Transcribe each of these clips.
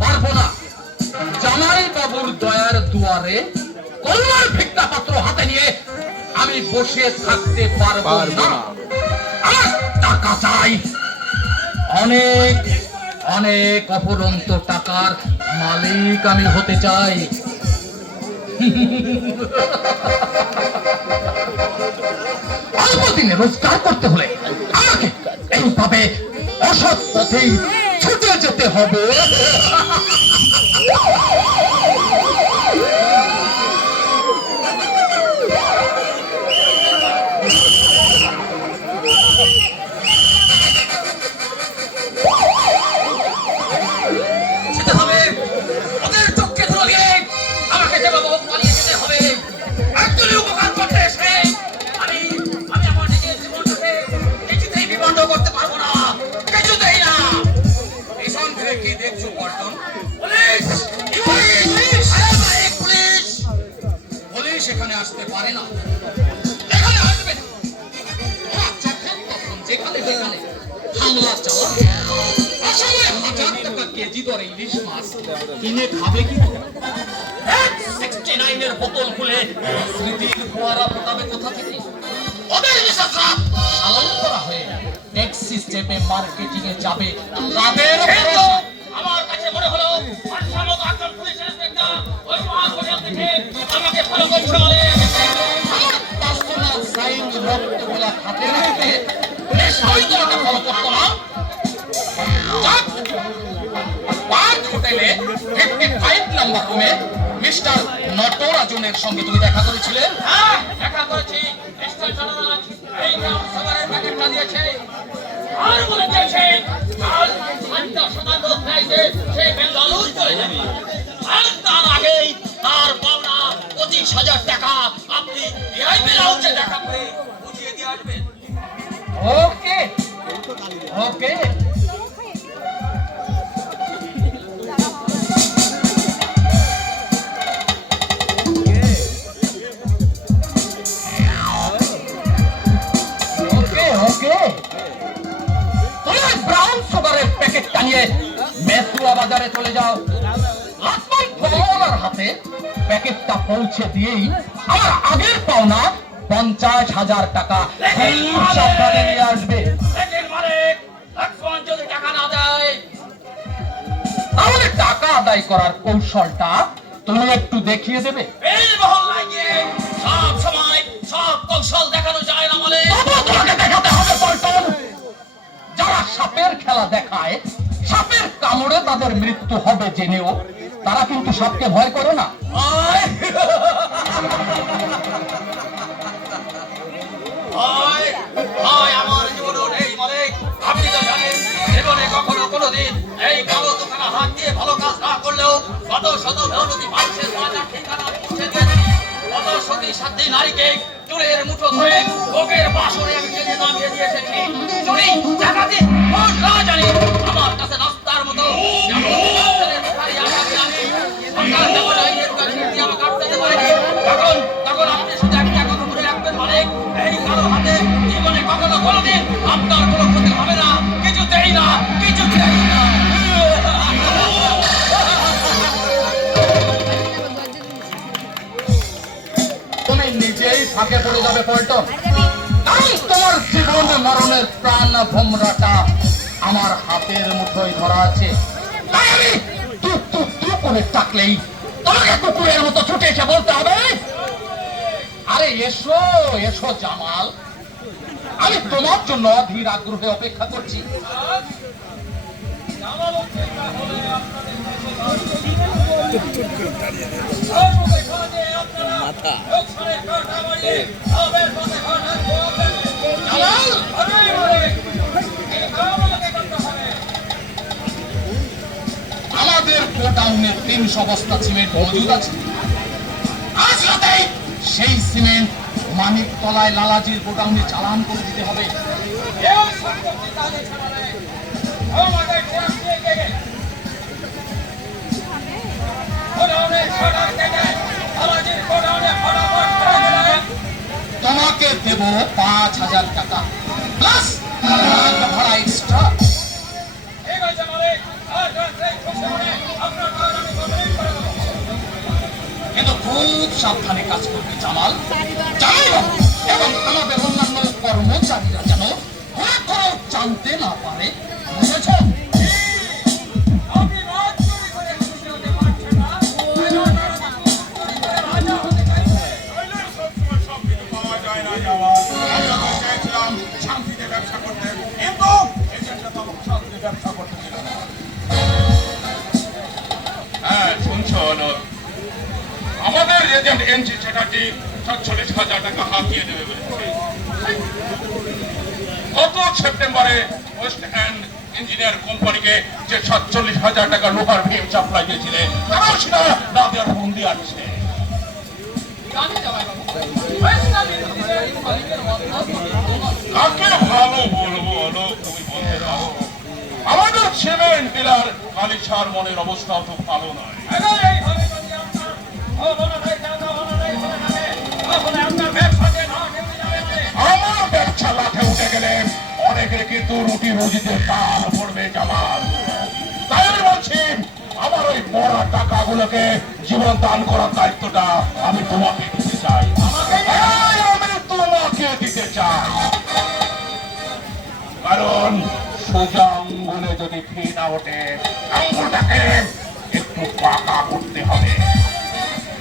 পারবো না। জামাই বাবুর দয়ার দুয়ারে কল্যাণ ভিক্ষা পাত্র হাতে নিয়ে আমি বসে থাকতে পারবো না। আমার টাকা চাই, অনেক অনেক অফুরন্ত টাকার মালিক আমি হতে চাই। অল্প দিনে রোজগার করতে হলে আমাকে এইভাবে অসৎ পথেই ছুটে যেতে হবে। সেখানে আসতে পারে না, এখানে আসবে না। যখন তখন যেখানে যেখানে হামলা চালাবে। আসলে 1000 টাকা কেজি দরে ইলিশ মাছ কিনে খাবে কি? 69 এর বোতল খুলে স্মৃতির ফোয়ারা ফোটাবে কোথা থেকে? ওদের হিসাবটা চালান করা হয়ে ট্যাক্সি স্টেপে মার্কেটিং এ যাবে। তাদের আমার কাছে মনে হলো একজন পুলিশ ইন্সপেক্টর ওই মহাসড়ক থেকে আমাকে ফলো করছে বলে আমার পার্সোনাল সাইন রক্তগুলা হাতে রাখতে পুলিশ হয়তো আমাকে ফলো করতো না। পার্ক হোটেলে 55 নম্বর রুমে মিস্টার নটরাজনের সঙ্গে তুমি দেখা করেছিলে? হ্যাঁ, দেখা করেছি। এই গ্রাম সবারের প্যাকেটটা দিয়েছে আর বলে দিয়েছে কাল 5টা শতাংশ প্রাইসে সে বেঙ্গালুরু চলে যাবে। আর তার আগেই তার পাওনা 25,000 টাকা আপনি ভিআইপি লাউঞ্জে দেখা করে বুঝিয়ে দিয়ে আসবেন। ওকে ওকে। মেসুয়া বাজারে চলে যাও। লাসমান ফলোয়ার হাতে প্যাকেটটা পৌঁছে দিয়েই আমার আগের পাওনা 50,000 টাকা সাবধানে নিয়ে আসবে। যদি টাকা না দেয় তাহলে টাকা আদায় করার কৌশলটা তুমি একটু দেখিয়ে দেবে। এই মহল্লায় গিয়ে সব সময় সব কৌশল দেখানো যায় না বলে তোমাকে দেখাতে হবে পল্টন। যারা সাপের খেলা দেখায়, সাপের কামড়ে তাদের মৃত্যু হবে জেনেও তারা কিন্তু সাপকে ভয় করে না। আমার জীবনে নেই মালিক, আপনি তো জানেন জীবনে কখনো কোনোদিন এই কালো দোকানে হাত দিয়ে ভালো কাজ না করলেও শত শত মেহনতি মানুষের বাজার ঠিকানা পৌঁছে দিয়েছি। কত সতী সাধ্যী নারীকে চুলের মুঠো ধরে বুকের বাসরে আমি টেনে নামিয়ে দিয়ে এসেছি। চুরি ডাকাতি না জানি আমার কাছে নাস্তার মতো তখন আপনি শুধু একটা কথা মনে রাখবেন মালিক, এই কালো হাতে জীবনে কখনো কোনোদিন আপনার কোনো ক্ষতি হবে না, কিছুতেই না, কিছুতেই না। তুমি নিজেই ফাঁকে পড়ে যাবে পল্টন। তোমার জীবন মরণের প্রাণ ভোমরাটা আমার হাতের মুঠোয় ধরা আছে। করে ডাকলেই তোমাকে কুকুরের মতো ছুটে এসে বলতে হবে, আরে এসো এসো জামাল, আমি তোমার জন্য ধীর আগ্রহে অপেক্ষা করছি। আমাদের গোডাউনে 300 বস্তা সিমেন্ট মজুদ আছে। আজ রাতে সেই সিমেন্ট মানিকতলায় লালাজির গোডাউনে চালান করে দিতে হবে। তোমাকে দেব 5,000 টাকা প্লাস ভাড়া এক্সট্রা। কিন্তু খুব সাবধানে কাজ করবে জামাল, এবং আমাদের অন্যান্য কর্মচারীরা যেন কোনো জানতে না পারে, বুঝেছ? আমাদের এজেন্ট এনজি চ্যাটার্জি 47,000 টাকা হাতিয়ে দেবে বলেছে। গত সেপ্টেম্বরে ওয়েস্ট এন্ড ইঞ্জিনিয়ার কোম্পানিকে যে 47,000 টাকা লোহার ভীম সাপ্লাই দিয়েছিলেন তারাও সেটা না দেওয়ার বন্দি আছে। কাকে ভালো বলবো বলো, তুমি বলতে পারো? আমাদের সিমেন্ট ডিলার কালিছার মনের অবস্থা তো ভালো নয়। আমার ব্যবসা লাঠে উঠে গেলে অনেকের কিন্তু রুটি রুজিতে তাল পড়বে জামাল। তাই আমি বলছি আমার ওই বড় টাকাগুলোকে জীবন দান করার দায়িত্বটা আমি তোমাকে দিতে চাই। আমি তোমাকে দিতে চাই, কারণ সোজা আঙ্গুলে যদি ফি না ওঠে আঙ্গুলটাকে একটু পাকা করতে হবে।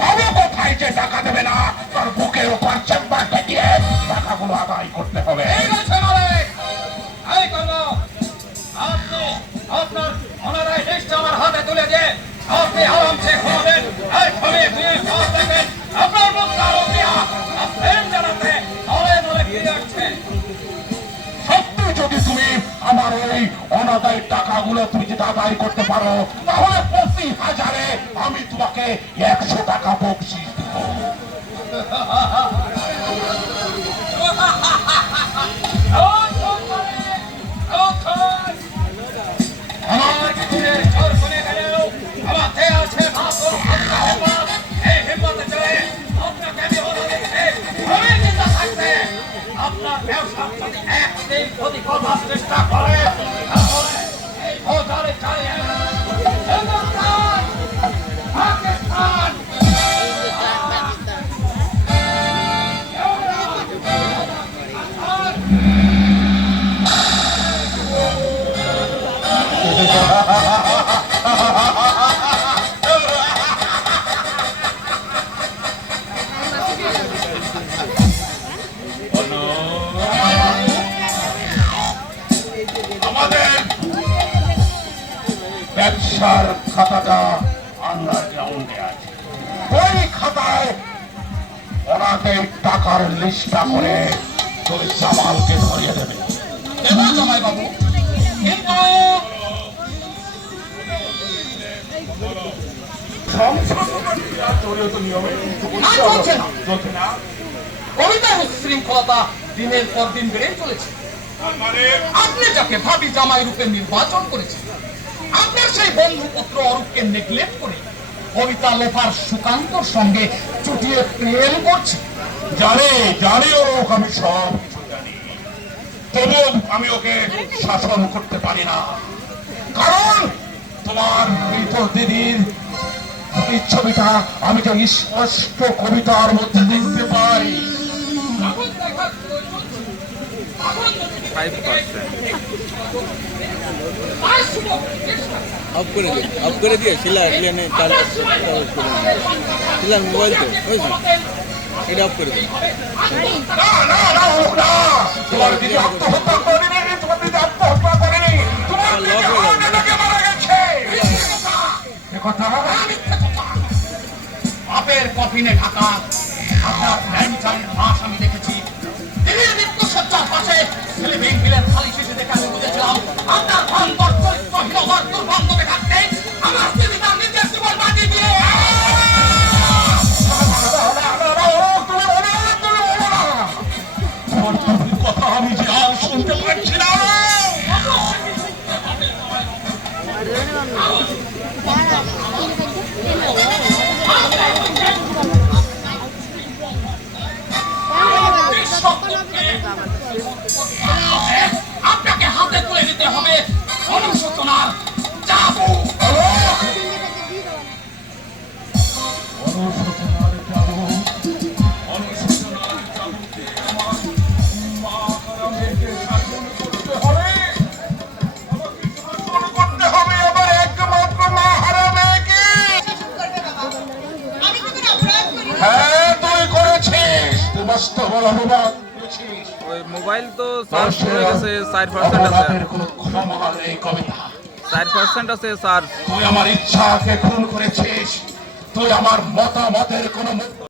তবে কোথায় যে টাকা দেবে না তার বুকের উপর চেম্বার দিয়ে টাকাগুলো আদায় করতে হবে। আপনার ওনারাই লিস্ট আমার হাতে তুলে দিয়ে আপনি আরামসে ঘুমাবেন, আপনার মুখ কালো দিয়া জানাতে দলে দলে ফিরে আসছে। সত্যি যদি তুমি আমার ওই অনাদায় টাকাগুলো তুমি যদি আদায় করতে পারো তাহলে প্রতি হাজারে আমি তোমাকে 100 টাকা বকশিশ দেব। আমার জীবনের ঝড় শুনে গেলেও আমার দেহ আছে এই হিম্মতে চলে আপনাকে আমি বলে দিচ্ছি, আমি চিন্তা থাকতে আপনার ব্যবসা যদি একদিন যদি করার চেষ্টা করে তাহলে এই ভোটারে চালিয়ে হিন্দুস্তান, পাকিস্তান আমাদের ব্যবসার খাতাটা আন্ডারগ্রাউন্ডে আছে। ওই খাতায় ওনাকে টাকার লিস্টটা করে তুমি জামালকে ধরিয়ে দেবে। দেবো জামাই বাবু, কিন্তু কবিতার উচ্ছৃঙ্খলতা দিনের পর দিন বেড়ে চলেছে। আপনি যাকে ভাবি জামাই রূপে নির্বাচন করেছেন, আপনার সেই বন্ধুপুত্র অরূপকে নেগলেক্ট করে কবিতা লোফার সুকান্তর সঙ্গে চুটিয়ে প্রেম করছে। জানি অরূপ, আমি সব কিছু জানি, তবু আমি ওকে শাসন করতে পারি না। কারণ তোমার মৃত দিদির এই ছবিটা আমি তো স্পষ্ট কবিতার মধ্যে দেখতে পাই। অফ করে দিয়ে শিলার মোবাইল তো বুঝলি, এটা অফ করে দিন। তোমার দিদি আত্মহত্যা করেনি, তোমার দিদি আত্মহত্যা করেনি, তোমার দিদি অন্যটাকে মারা গেছে। বাপের কফিনে ঢাকা আপনার ল্যাংচারের লাশ আমি দেখেছি। দিদির মৃত্যুসজ্জার পাশে ছেলে বেঙ্গিলের থালি শেষে দেখে আমি বুঝেছিলাম আপনার বান্ধব চরিত্রহীন অবান্তর বান্ধবে থাকতে আমার দিদি তার নিজের জীবন বাজি দিয়ে কথা আমি যে আর শুনতে পাচ্ছি না। আপনাকে হাতে তুলে নিতে হবে অনুশোচনার চাবু। অনুশোচনার চাবুক, অনুশোচনার চাবুকে আমার মা হারামেকে শাসন করতে হবে। আমাকে শাসন করতে হবে আমার একমাত্র মা হারামেকে। হ্যাঁ, তুই করেছিস, তুই মস্ত বড় অপরাধ করেছিস। ওই মোবাইল তো চার্জ হয়ে গেছে 4% আছে, অপরাধের কোনো ক্ষমা নেই কবিতা। 4% আছে চার্জ। তুই আমার ইচ্ছাকে খুন করেছিস, তুই আমার মতামতের কোনো